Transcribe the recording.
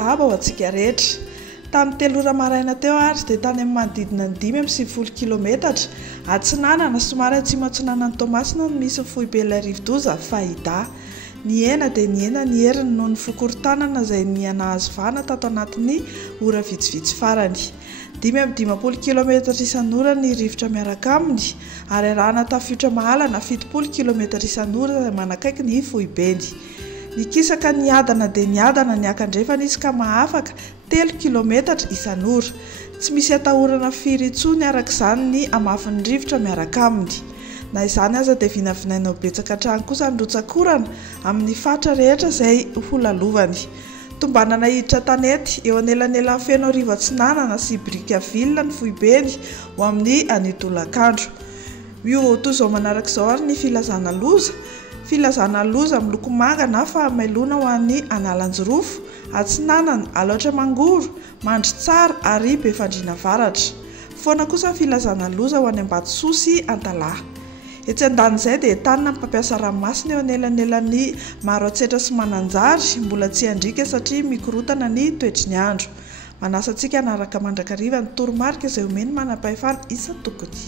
arahaba ho antsika rehetra. Tamin'ny 3 ora maraina teo ary dia tany amin'ny manodidina ny 5 kilometatra Atsinanana somary atsimo Atsinanan'ny Toamasina no misy foibe ilay rivodoza Fahida. Ny ena dia ny ena ny heriny noho ny fokorontanana izay nianahazo vana tato anatin'ny ora vitsivitsy farany. 5 kilometatra isan'ora ny rivotra miaraka aminy ary arahana tafiotra mahalana 70 kilometatra isan'ora izay manakaiky ny foibeny. Ny kisaka ny adana dia ny adana ny akandrefana izy ka mahafaka 3 kilometatra isan'ora. Tsy misy atahorana firy intsony araka izany ny amafin'ny rivotra miaraka aminy. Na izany aza dia vinavinaina ho betsaka hatrany kosa ny rotsakorana amin'ny fatra rehetra izay ho lalovany. Tombanana hiditra tanety eo anelanelan'ny feno arivo Atsinanana sy Brickaville ny foibeny ho amin'ny anitolakandro. Io toy izao manaraka izao ary ny filazana loza. Filazana loza miloko manga na fahamelona ho an'ny Analanjirofo, Atsinanana, Alaotra Mangoro, Mandritsara ary Befandriana Avaratra. Foana kosa filazana loza ho any Ambatsoa sy Antalaha. Etsy andanin'izay dia entanina mpampiasa ranomasina eo anelanelan'ny Maroantsetra sy Mananjary mbola tsy handrika satria mikorotana ny toetry ny andro. Manasa antsika hanaraka mandrakariva ny toromarika izay omeny manam-pahefana isa tokony.